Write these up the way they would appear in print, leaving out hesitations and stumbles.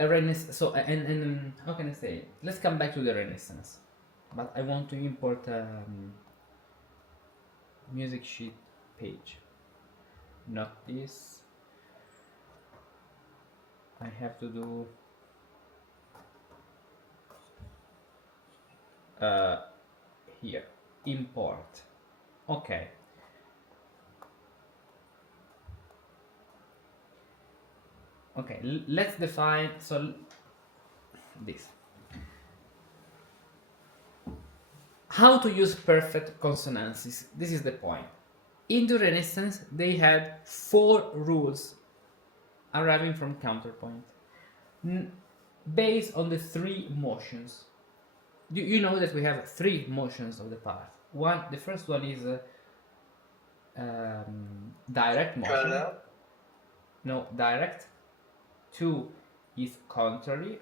a Renaissance. So and how can I say? Let's come back to the Renaissance, but I want to import music sheet page. Not this. I have to do here import. Okay. Okay, let's define this. How to use perfect consonances. This is the point. In the Renaissance, they had 4 rules arriving from counterpoint, based on the 3 motions. You know that we have 3 motions of the part. The first one is direct motion. No, direct. 2 is contrary,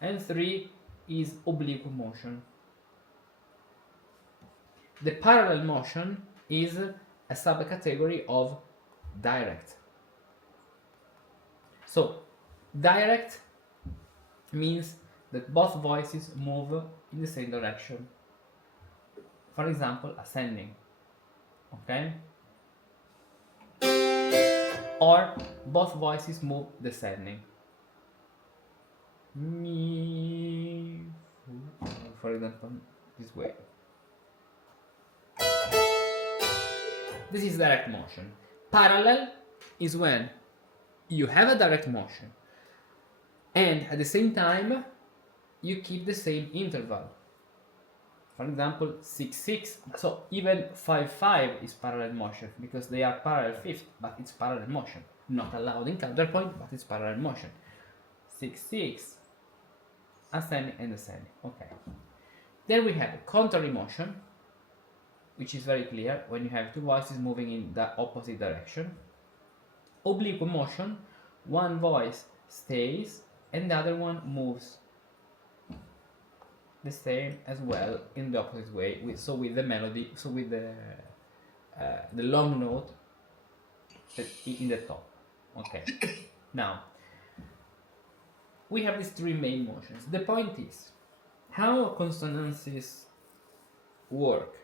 and 3 is oblique motion. The parallel motion is a subcategory of direct. So, direct means that both voices move in the same direction. For example, ascending. Okay? Or both voices move descending. Mi, for example, this way. This is direct motion. Parallel is when you have a direct motion and at the same time you keep the same interval. For example, 6/6. So even 5/5 is parallel motion because they are parallel fifth, but it's parallel motion. Not allowed in counterpoint, but it's parallel motion. 6/6, ascending and descending. Okay. Then we have contrary motion, which is very clear when you have 2 voices moving in the opposite direction. Oblique motion, one voice stays and the other one moves the same as well in the opposite way. With the melody, with the long note in the top. Okay. Now we have these 3 main motions. The point is how consonances work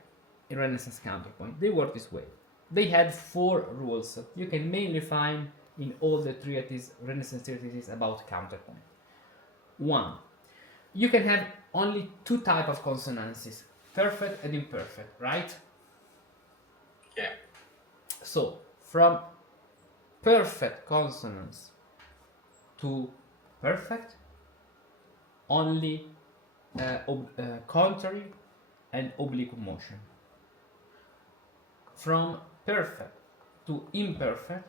in Renaissance counterpoint. They work this way. They had 4 rules you can mainly find in all the Renaissance treatises about counterpoint. 1. You can have only 2 types of consonances, perfect and imperfect, right? Yeah. So, from perfect consonants to perfect, only contrary and oblique motion. From perfect to imperfect,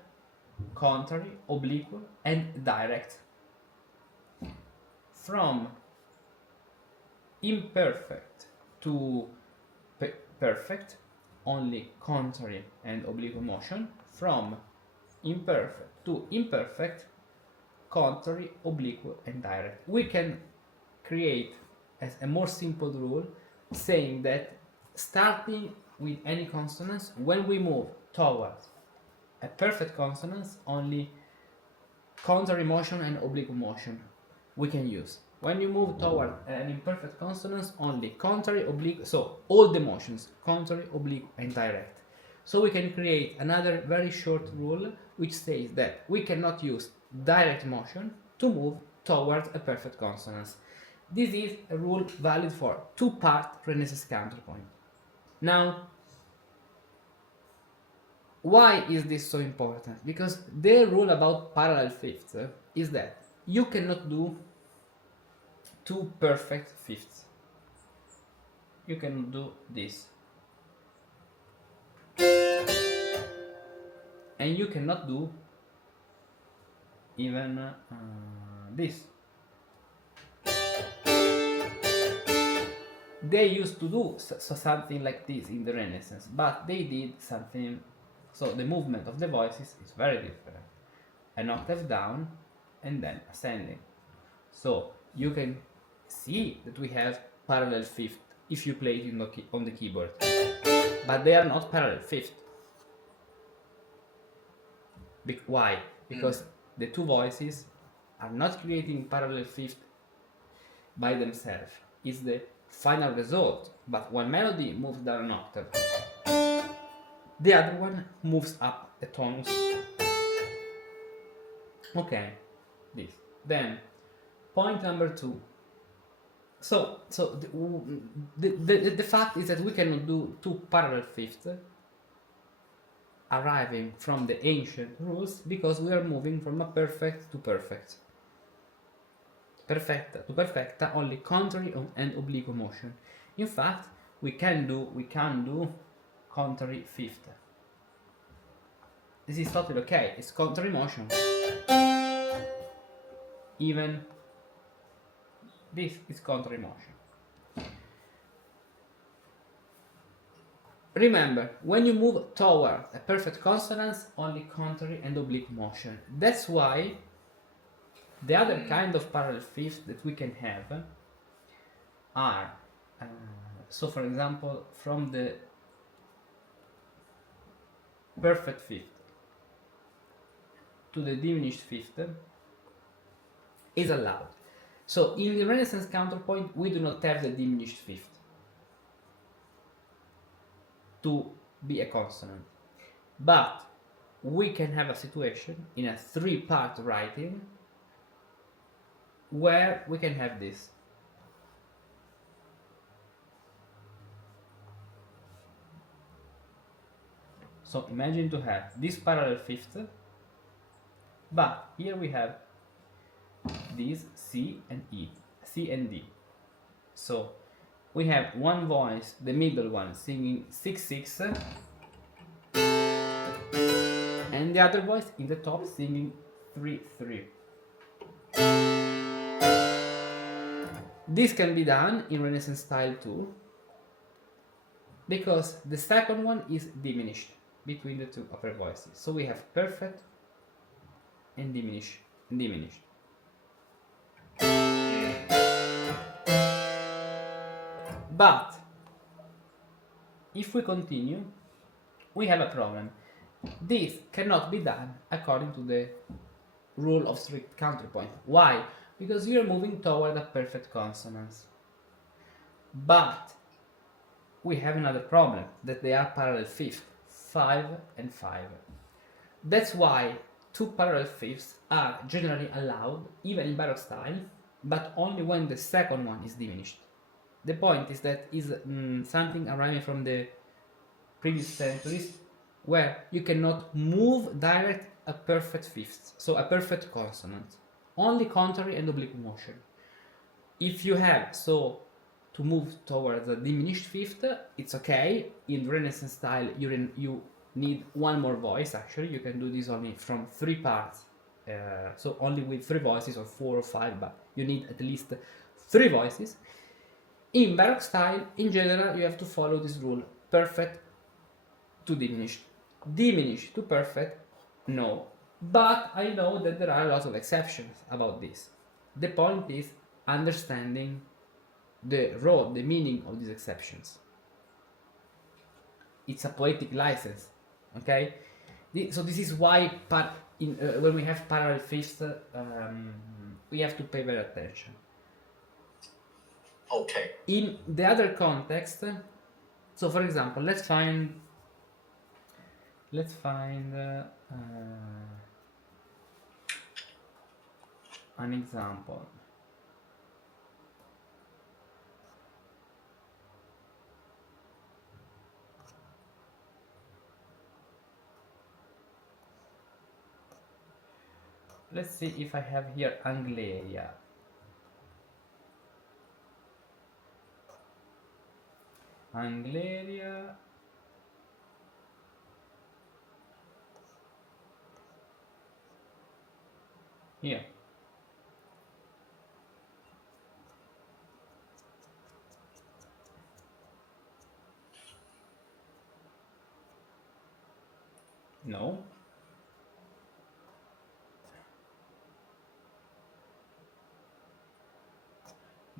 contrary, oblique, and direct. From imperfect to perfect, only contrary and oblique motion. From imperfect to imperfect, contrary, oblique, and direct. We can create as a more simple rule saying that starting with any consonants, when we move towards a perfect consonance, only contrary motion and oblique motion we can use. When you move toward an imperfect consonance, only contrary, oblique, so all the motions, contrary, oblique, and direct. So we can create another very short rule which says that we cannot use direct motion to move towards a perfect consonance. This is a rule valid for 2-part Renaissance counterpoint. Now, why is this so important? Because the rule about parallel fifths is that you cannot do 2 perfect fifths. You can do this. And you cannot do even this. They used to do something like this in the Renaissance, but they did something, so the movement of the voices is very different. An octave down and then ascending. So you can see that we have parallel fifth if you play it on the keyboard, but they are not parallel fifth. Why? Because the 2 voices are not creating parallel fifth by themselves. It's the final result. But one melody moves down an octave, the other one moves up a tonus. Okay, this. Then, point number 2. So the fact is that we cannot do two parallel fifths arriving from the ancient rules because we are moving from a perfect to perfect. Perfecta to perfecta, only contrary and oblique motion. In fact, we can do contrary fifth. This is totally okay. It's contrary motion. Even this is contrary motion. Remember, when you move toward a perfect consonance, only contrary and oblique motion. That's why the other kind of parallel fifths that we can have are, so for example, from the perfect fifth to the diminished fifth is allowed. So in the Renaissance counterpoint, we do not have the diminished fifth to be a consonant, but we can have a situation in a 3-part writing where we can have this. So imagine to have this parallel fifth, but here we have these C and E, C and D. So we have one voice, the middle one, singing 6/6, and the other voice in the top singing 3/3. This can be done in Renaissance style too, because the second one is diminished between the two upper voices. So we have perfect and diminished. But if we continue, we have a problem. This cannot be done according to the rule of strict counterpoint. Why? Because we are moving toward a perfect consonance. But we have another problem, that they are parallel fifths, 5 and 5. That's why two parallel fifths are generally allowed, even in Baroque style, but only when the second one is diminished. The point is that is something arriving from the previous centuries, where you cannot move direct a perfect fifth, so a perfect consonant, only contrary and oblique motion. If you have to move towards a diminished fifth, it's okay. In Renaissance style, you need one more voice. Actually, you can do this only from 3 parts, so only with 3 voices, or 4 or 5, but you need at least 3 voices. In Baroque style, in general, you have to follow this rule: perfect to diminished, diminished to perfect, no. But I know that there are a lot of exceptions about this. The point is understanding the meaning of these exceptions. It's a poetic license, okay? So this is why when we have parallel fifths, we have to pay very attention. Okay. In the other context, so for example, let's find an example. Let's see if I have here Angleria. Angleria. Here. No.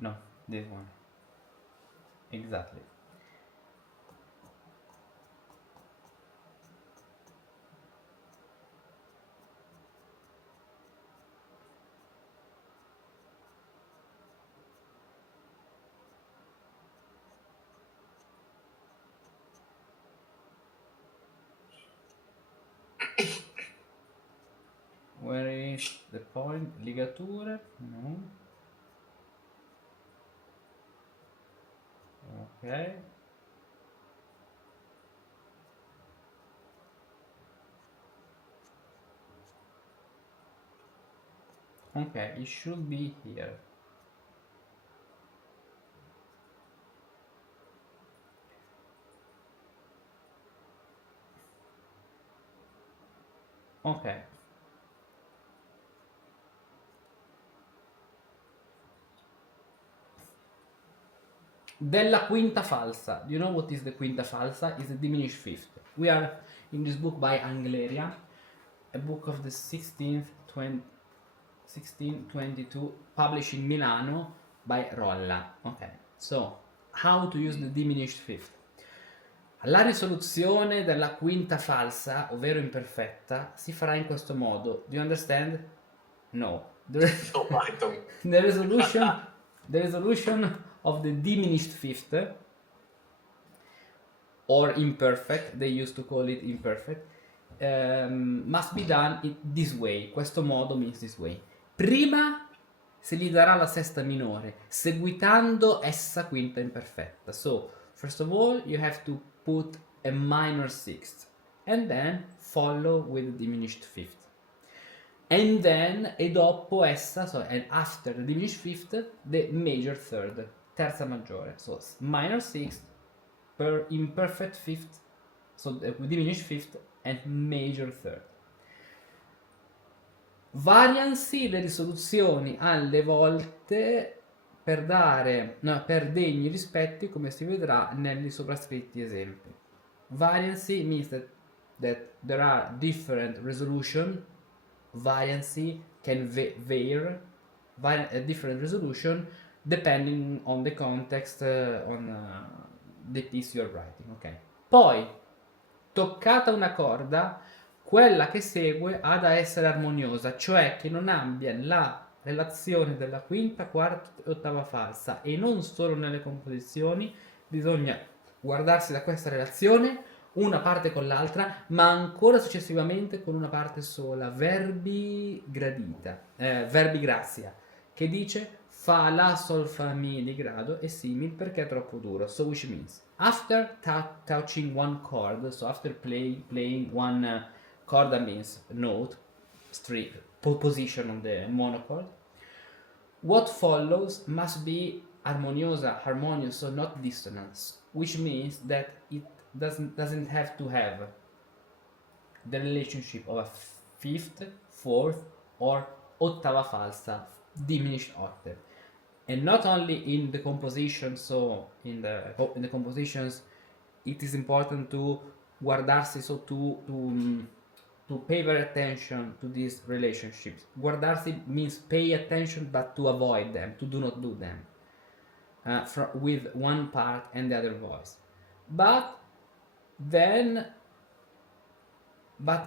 No, this one. Exactly. Where is the point? Ligature? No. Okay. Okay, it should be here. Okay. Della quinta falsa. Do you know what is the quinta falsa? It's a diminished fifth. We are in this book by Angleria, a book of the 1622, published in Milano by Rolla. Okay, so how to use the diminished fifth? La risoluzione della quinta falsa, ovvero imperfetta, si farà in questo modo. Do you understand? No. No, I don't. The resolution of the diminished fifth, or imperfect, they used to call it imperfect, must be done in this way. Questo modo means this way. Prima si gli darà la sesta minore, seguitando essa quinta imperfetta. So, first of all, you have to put a minor sixth, and then follow with the diminished fifth. And then, e dopo essa, so, and after the diminished fifth, the major third, terza maggiore. So, minor sixth, per imperfect fifth, so the diminished fifth, and major third. Variansi le risoluzioni alle volte per degni rispetti, come si vedrà negli soprascritti esempi. Variancy means that there are different resolution. Variancy can vary, a different resolution depending on the context, on the piece you're writing. Ok. Poi, toccata una corda, quella che segue ha da essere armoniosa, cioè che non abbia la relazione della quinta, quarta e ottava falsa, e non solo nelle composizioni, bisogna guardarsi da questa relazione una parte con l'altra, ma ancora successivamente con una parte sola. Verbi grazia, che dice fa, la, sol, fa, mi di grado e simil perché è troppo duro. So which means after touching one chord, so after playing one chord, that means note, string, position on the monochord, what follows must be harmonious, so not dissonance, which means that it doesn't have to have the relationship of a fifth, fourth, or ottava falsa, diminished octave. And not only in the composition, so in the compositions, it is important to guardarsi, so to pay very attention to these relationships. Guardarsi means pay attention, but to avoid them, to do not do them, with one part and the other voice. But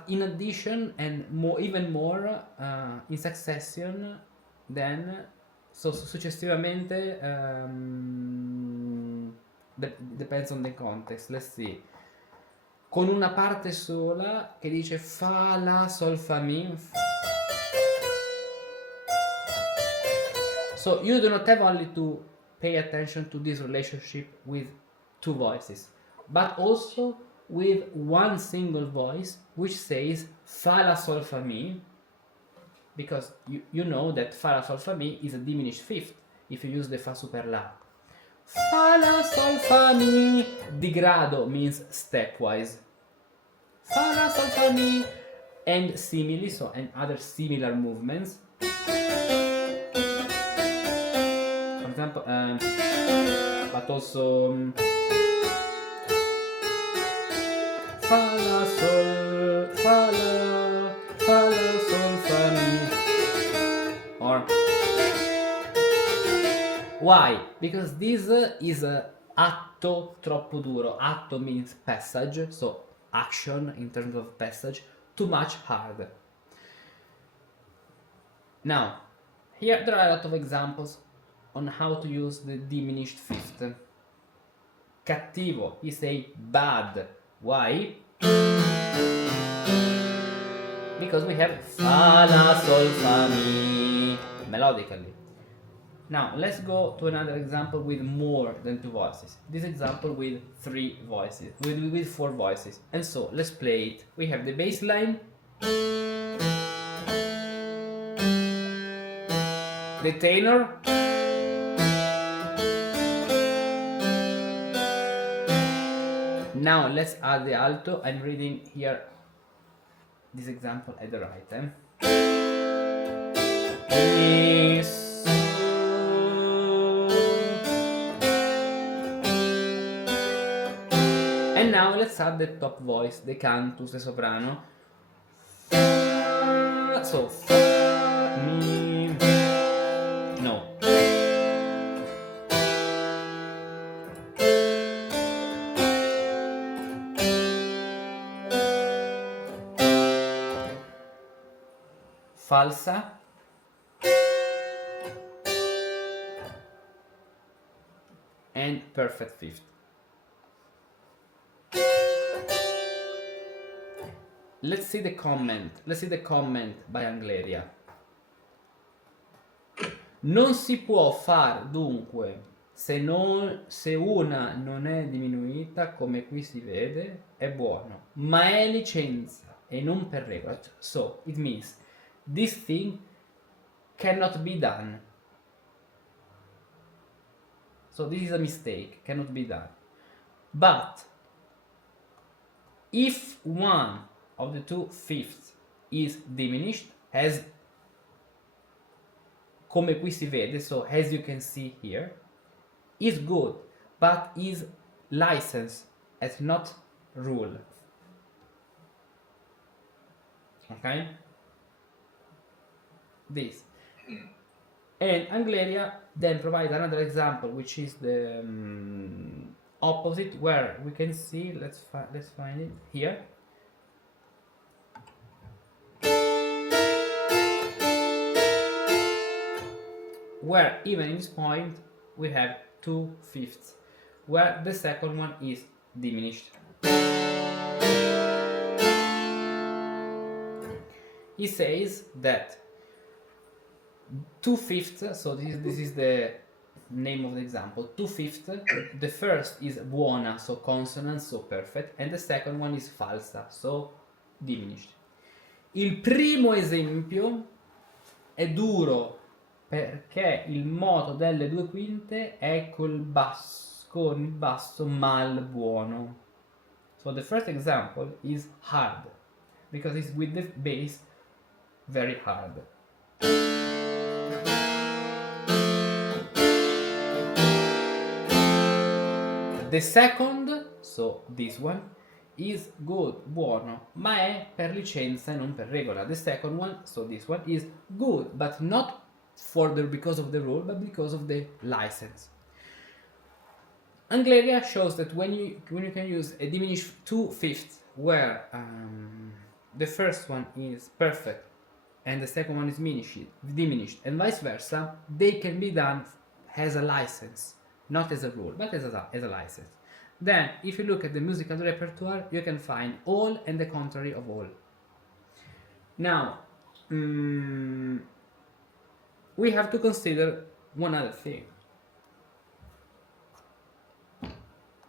in addition, and even more, in succession, then, so successivamente, depends on the context. Let's see. Con una parte sola che dice fa, la, sol, fa, mi. So you do not have only to pay attention to this relationship with two voices, but also with one single voice which says fa, la, sol, fa, mi, because you know that fa, la, sol, fa, mi is a diminished fifth if you use the fa super la. Fa, la, sol, fa, mi di grado means stepwise. Fa, la, sol, fa, mi, and simili, so and other similar movements. For example, but also fa, la, sol, fa, la, sol, fa, mi. Or why? Because this is atto troppo duro. Atto means passage, so action in terms of passage, too much hard. Now, here there are a lot of examples on how to use the diminished fifth. Cattivo, he say bad. Why? because we have fa, la, sol, fa, mi melodically. Now let's go to another example with more than 2 voices. This example with 3 voices, with 4 voices. And so let's play it. We have the bass line, the tenor, now let's add the alto. I'm reading here this example at the right time. And now let's add the top voice, the cantus, the soprano. So, mi, no. Falsa. And perfect fifth. Let's see the comment. Let's see the comment by Angleria. Non si può far dunque se una non è diminuita, come qui si vede, è buono, ma è licenza e non per regola. So it means this thing cannot be done. So this is a mistake, cannot be done. But if one of the 2/5 is diminished, as come qui si vede, so as you can see here, is good, but is license as not rule. Okay? This. And Angleria then provides another example, which is the opposite, where we can see, let's find it here. Where even in this point we have 2/5, where the second one is diminished. He says that 2/5, so this is the name of the example, 2/5, the first is buona, so consonant, so perfect, and the second one is falsa, so diminished. Il primo esempio è duro perché il moto delle 2/5 è con il basso mal buono. So the first example is hard because it's with the bass very hard. The second, so this one, is good, buono, ma è per licenza e non per regola. The second one, so this one, is good, but not because of the rule, but because of the license. Angleria shows that when you can use a diminished 2/5, where the first one is perfect and the second one is diminished, and vice versa, they can be done as a license, not as a rule, but as a license. Then, if you look at the musical repertoire, you can find all and the contrary of all. Now, we have to consider one other thing.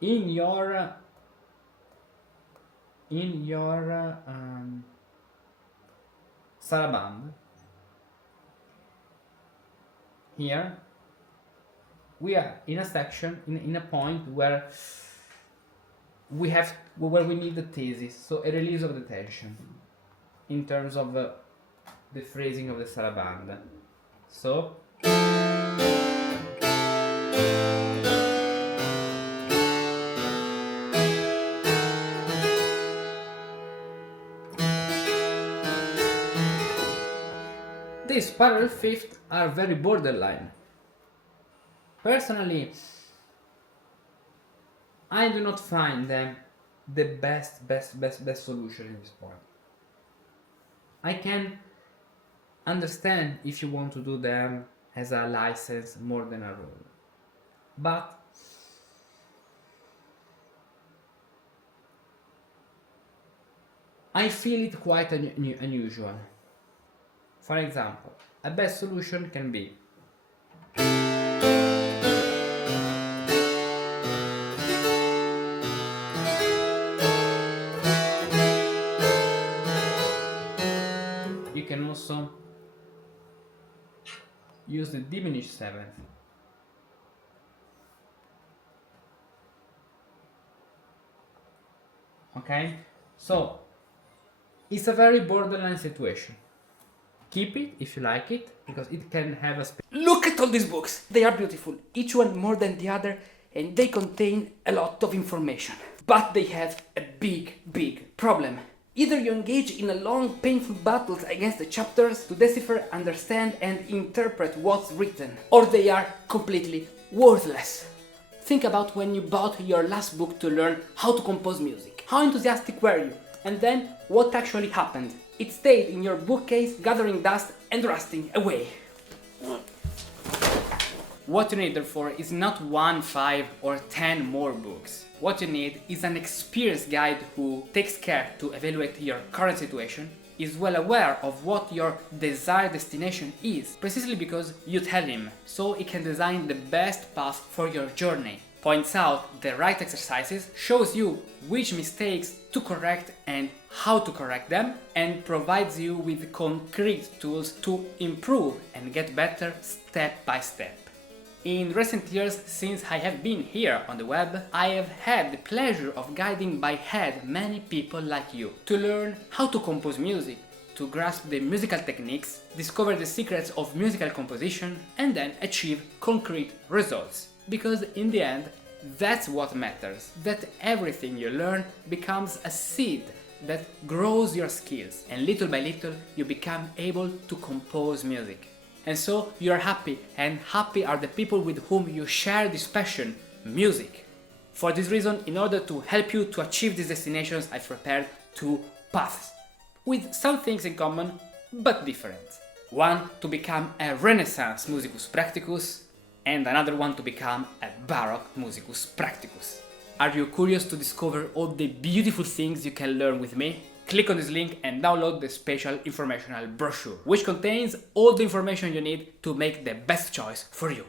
In your saraband, here we are in a section, in a point where we need the thesis, so a release of the tension in terms of the phrasing of the saraband. So these parallel fifths are very borderline. Personally, I do not find them the best solution in this point. I can understand if you want to do them as a license more than a rule, but I feel it quite unusual. For example, a best solution can be you can also use the diminished seventh. Okay, so it's a very borderline situation. Keep it if you like it, because it can have a Look at all these books! They are beautiful, each one more than the other, and they contain a lot of information. But they have a big problem. Either you engage in a long, painful battles against the chapters to decipher, understand, and interpret what's written, or they are completely worthless. Think about when you bought your last book to learn how to compose music. How enthusiastic were you? And then, what actually happened? It stayed in your bookcase, gathering dust and rusting away. What you need, therefore, is not 1, 5, or 10 more books. What you need is an experienced guide who takes care to evaluate your current situation, is well aware of what your desired destination is, precisely because you tell him, so he can design the best path for your journey, points out the right exercises, shows you which mistakes to correct and how to correct them, and provides you with concrete tools to improve and get better step by step. In recent years, since I have been here on the web, I have had the pleasure of guiding by hand many people like you to learn how to compose music, to grasp the musical techniques, discover the secrets of musical composition, and then achieve concrete results. Because in the end, that's what matters, that everything you learn becomes a seed that grows your skills, and little by little you become able to compose music. And so you are happy, and happy are the people with whom you share this passion, music. For this reason, in order to help you to achieve these destinations, I've prepared 2 paths, with some things in common, but different. One to become a Renaissance Musicus Practicus, and another one to become a Baroque Musicus Practicus. Are you curious to discover all the beautiful things you can learn with me? Click on this link and download the special informational brochure, which contains all the information you need to make the best choice for you.